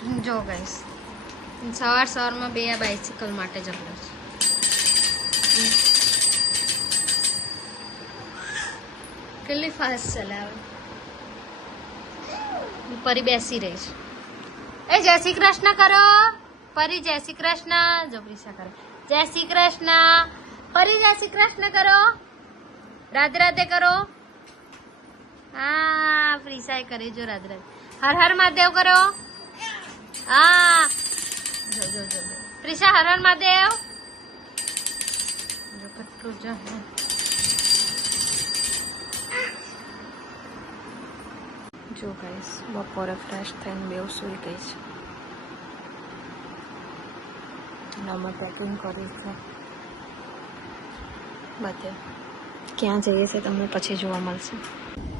જો ગાઈસ સવારમાં બે બાઇસિકલ માટે જતો છે. કેટલી ફાસ્ટ ચલાવે. પરી બેસી રહી છે. એ જય શ્રી કૃષ્ણ કરો. પરી જય શ્રી કૃષ્ણ. જો પ્રિશા કરે જય શ્રી કૃષ્ણ. પરી જય શ્રી કૃષ્ણ કરો. રાધે રાધે કરો. હા પ્રિશા કરે જો રાધે રાધે. હર હર મહાદેવ કરો. હા જો જો જો પ્રિશા હર હર મહાદેવ. જો કેટલું જો જો ગાઈસ બપોરે ફ્રેશ થઈને બેવ સુઈ ગઈ છે. અમે પેકિંગ કરી છે બધે. ક્યાં જઈએ છે તમને પછી જોવા મળશે.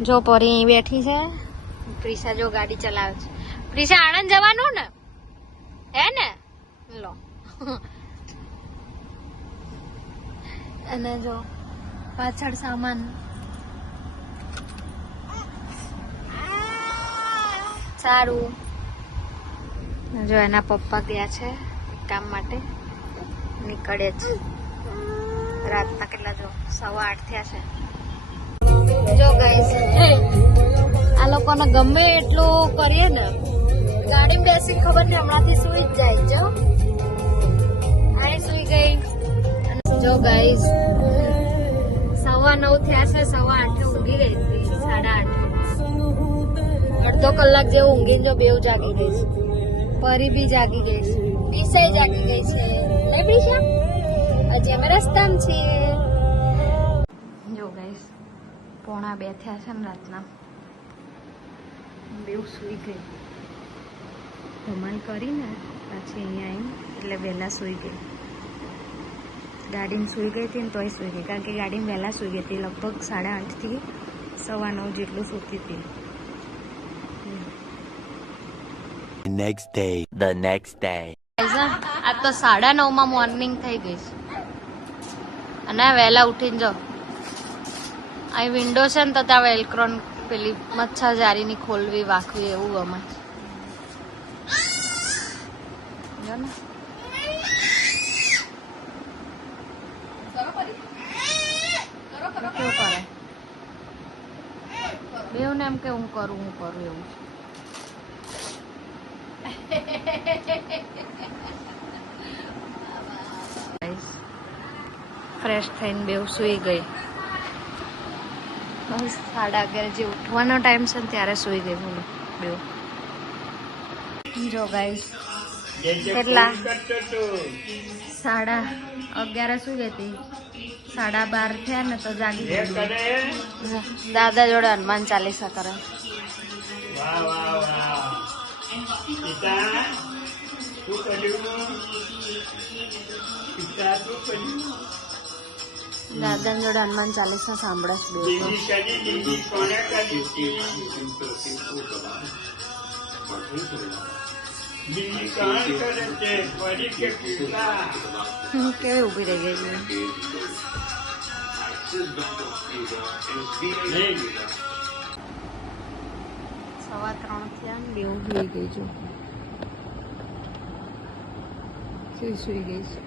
જો પરી અહીં બેઠી છે. પ્રિશા જો ગાડી ચલાવે છે. પ્રિશા આણંદ જવાનું ને હે ને લો. અને જો પાછળ સામાન સારું. જો એના પપ્પા ગયા છે કામ માટે. નીકળે જ રાતના કેટલા જો 8:15 થયા છે. જો ગાઈસ આ લોકોને ગમે એટલું કરીએ ને ગાડીમાં બેસી ખબર ને હમણાંથી સુઈ જ જાય. જો આ સુઈ ગઈ. જો ગાઈસ 9:15 થયા છે. 8:15 ઊંઘી ગઈ હતી. 8:30 અડધો કલાક જેવું ઊંઘીને જો બેવ જાગી ગઈ છે. પરી બી જાગી ગઈ છે. પ્રિશા જાગી ગઈ છે. નહીં પ્રિશા હજી અમે રસ્તામાં છીએ. જો ગાઈસ 1:45 થયા છે ને રાતના. બેવ સુઈ ગઈ. ધમાલ કરીને પાછી અહીંયા આવી એટલે વહેલા સુઈ ગઈ. ગાડીમાં સુઈ ગઈ હતી ને તોય સુઈ ગઈ કારણ કે ગાડીમાં વહેલા સુઈ ગઈ હતી. લગભગ 8:30 થી 9:15 જેટલું સૂતી હતી. The next day. આ તો 9:30 મોર્નિંગ થઈ ગઈ છે અને વહેલા ઉઠીને જો અહીં વિન્ડો છે ને તો ત્યાં વેલક્રોન પેલી મચ્છર જારીની ખોલવી વાંખવી એવું ગમે જો ને. કેવું કરે બેવ ને એમ કે હું કરું એવું. ફ્રેશ થઈને બેવ સુઈ ગઈ. બસ 11:30 જે ઉઠવાનો ટાઈમ છે ને ત્યારે સુઈ ગઈ બોલો બેવ. જો ગાઈસ કેટલા 11:30 સુઈ ગઈ હતી. 12:30 થયા ને તો જાગી ગઈ. દાદા જોડે હનુમાન ચાલીસા કરે. દાદા જોડે હનુમાન ચાલીસા સાંભળે કેવી ઉભી રહી ગઈ. 3:15 થયા ને બેવ સુઈ ગઈ છું. સુઈ ગઈ છે.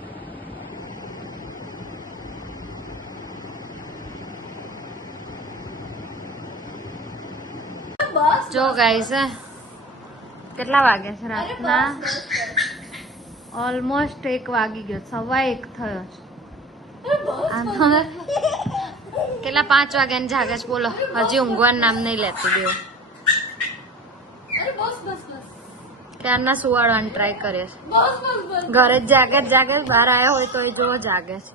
જો ગાઈસ કેટલા વાગ્યા છે રાતના? ઓલમોસ્ટ 1 વાગી ગયો. 1:15 થયો છે. કેટલા 5 વાગ્યાની જાગે છે બોલો. હજી ઊંઘવાનું નામ નહીં લેતું બેવ. ત્યારના સુવાડવાની ટ્રાય કરે છે. ઘરે જ જાગે બહાર આવ્યા હોય તો એ જો જાગે છે.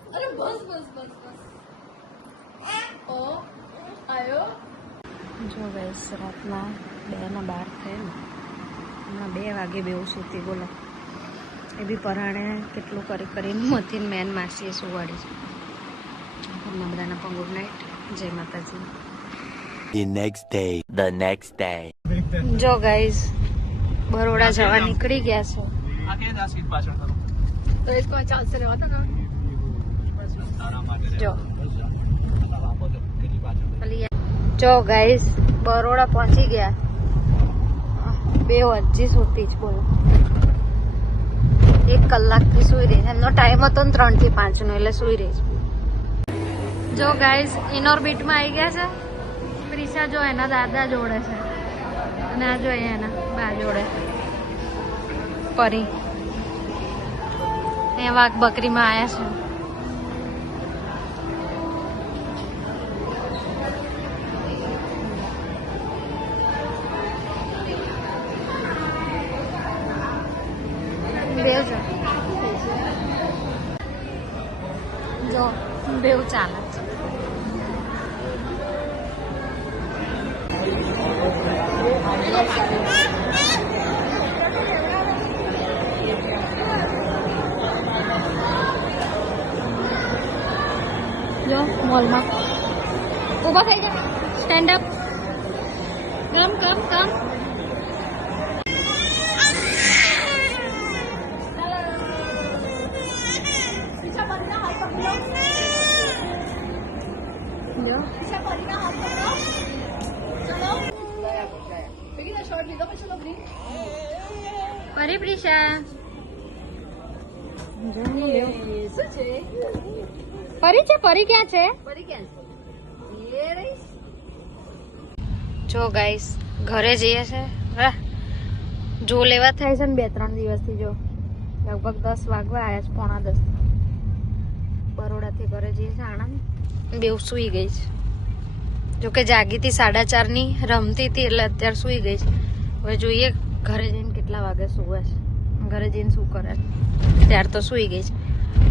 જો ગાઈસ રાતના 2:12 થયા ને હમણાં 2 વાગે બેવ સૂતી બોલો. એ બી પરાણે કેટલું કરીને મથી મેન માસીએ સુવાડી છે. ઘરના બધાના પણ ગુડ નાઇટ. જય માતાજી. The next day. જો ગાઈસ બરોડા જવા નીકળી ગયા છે. જો ગાઈસ બરોડા પહોંચી ગયા. બે હજી સુતી જ બોલો 1 કલાકથી સુઈ રહી છે. એમનો ટાઈમ હતો ને 3 થી 5 નો એટલે સુઈ રહી છે. જો ગાઈઝ ઇનોર્બિટમાં આવી ગયા છે. પ્રિશા જો એના દાદા જોડે છે અને આ જો એના બા જોડે પરી એ વાઘ બકરીમાં આવ્યા છે. બેવ છે જો બેવ ચાલે છે. જો મોલમાં ઊભા થઈ જા. Stand up. Come come come. Pari Prisha પરી છે. પરી ક્યાં છે? જો ગાઈસ ઘરે જઈએ છે. જો લેવા થાય છે ને 2-3 દિવસથી. જો લગભગ 10 વાગવા આવ્યા છે, 9:45. બરોડાથી ઘરે જઈએ છે આણંદ. બેવ સુઈ ગઈ છે. જોકે જાગી હતી 4:30 ની, રમતી હતી એટલે અત્યારે સુઈ ગઈ છે. હવે જોઈએ ઘરે જઈને કેટલા વાગે સુવે છે, ઘરે જઈને શું કરે. ત્યાર તો સુઈ ગઈ છે.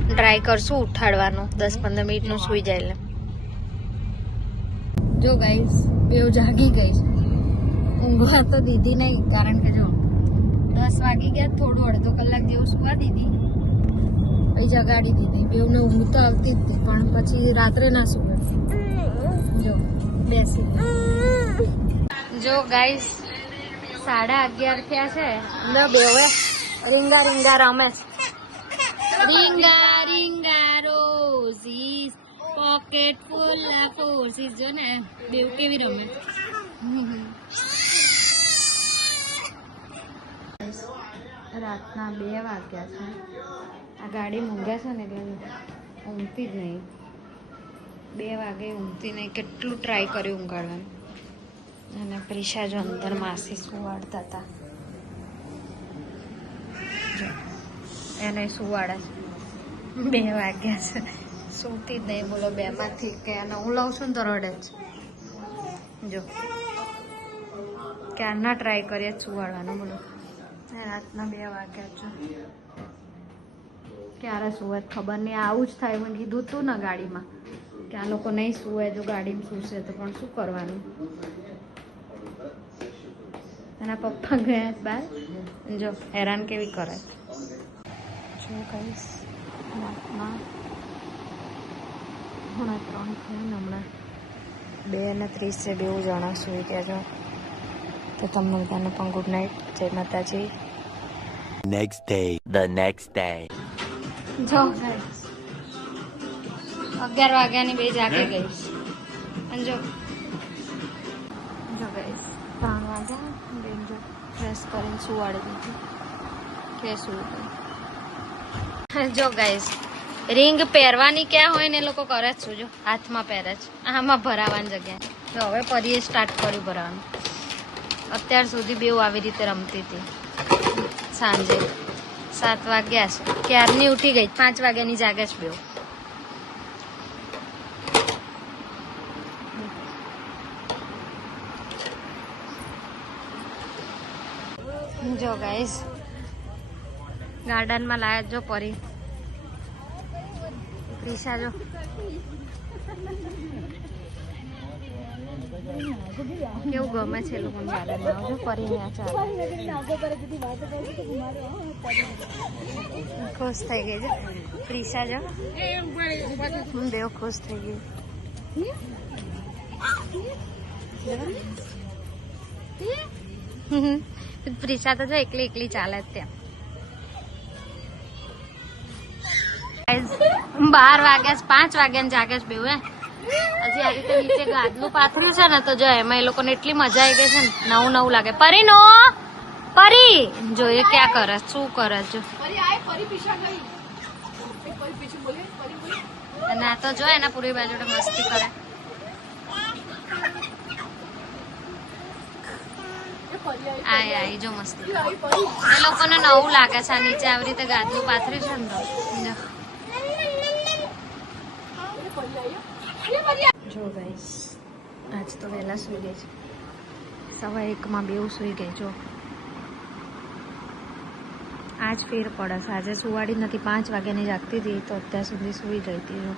ટ્રાય કરશું ઉઠાડવાનું 10-15 મિનિટનું સુઈ જાય એટલે. જો ગાઈસ બેવ જાગી ગઈ છે. ઊંઘવા તો દીધી નહીં, કારણ કે જો 10 વાગી ગયા, થોડું અડધો કલાક જેવું સુવા દીધી, પછી જગાડી દીધી. બેવને ઊંઘ તો આવતી જ હતી, પણ પછી રાત્રે ના સુવે. જો બેસી જો ગાઈસ 11:30 થયા છે ને બેવે રીંગા રીંગા રમે. Ring a ring a roses pocket full of roses. જો ને બેવ કેવી રમે. રાતના 2 વાગ્યા છે. આ ગાડી મૂંગ્યા છે ને એટલે ઊંઘતી જ નહીં. 2 વાગે ઊંઘતી નહીં. કેટલું ટ્રાય કર્યું ઊંઘાડવાનું. અને પ્રિશા જો અંદર માસી સુવાડતા હતા, એને સુવાડે છે. 2 વાગ્યા છે, સૂતી જ નહીં બોલો. 2 માંથી કે અને હું લઉં છું ને તો રડે જ. જો ક્યારના ટ્રાય કરીએ સુવાડવાનું બોલો. રાતના 2 વાગ્યા છે. ક્યારે સુવે ખબર નહીં. આવું જ થાય. મેં કીધું તું ને ગાડીમાં કે આ લોકો નહીં સુવે, જો ગાડીમાં સૂશે તો પણ શું કરવાનું. એના પપ્પા ગયા બહાર. જો હેરાન કેવી કરે. શું કહીશ રાતના હમણાં 3 થયા ને હમણાં 2:30 બેઉ જણા સુઈ ગયા. જો તો તમને બધાને પણ ગુડ નાઇટ. જય માતાજી. Next day. The next day. જો 11 વાગ્યાની 2 જાગી ગઈ. અને જો ગાઈસ 3 વાગ્યા. બેન જો ફ્રેશ કરીને સુવાડી દીધી કે શું. જો ગાઈસ રિંગ પહેરવાની ક્યાં હોય ને એ લોકો કરે જ શું. જો હાથમાં પહેરે છે, આમાં ભરાવાની જગ્યા. તો હવે પરીએ સ્ટાર્ટ કર્યું ભરાવાનું. અત્યાર સુધી બેવ આવી રીતે રમતી હતી. સાંજે 7 વાગ્યા છે, ક્યારની ઉઠી ગઈ. 5 વાગ્યાની જાગે છે બેવ. જો ગાઈસ ગાર્ડનમાં લાયા જો પરી પ્રિશા. જો કેવું ગમે છે લોકો ગાર્ડનમાં. જો પરી ને ખુશ થઈ ગઈ છે પ્રિશા. જો દેવ ખુશ થઈ ગઈ. પ્રિશા તો જો એકલી એકલી ચાલે જ ત્યાં. 12 વાગ્યા 5 વાગ્યા જાગે છે બેવ. હજી આ રીતે નીચે ગાદલું પાથર્યું છે ને તો જો એમાં એ લોકોને એટલી મજા આવી ગઈ છે ને. નવું નવું લાગે. પરીનો પરી જો એ ક્યાં કરે શું કરે જો અને આ તો જો એના પૂરી બાજુ મસ્તી કરે આય આય જો મસ્તી કરે. એ લોકોને નવું લાગે છે આ નીચે આવી રીતે ગાદલું પાથરી છે ને તો જો ગાઈસ આજ તો વહેલા સુઈ ગઈ છે 1:15 બેઉ સુઈ ગઈ જો આજ ફેર પડે છે આજે સુવાડી નથી 5 વાગ્યાની જાગતી હતી તો અત્યાર સુધી સુઈ ગઈ હતી જો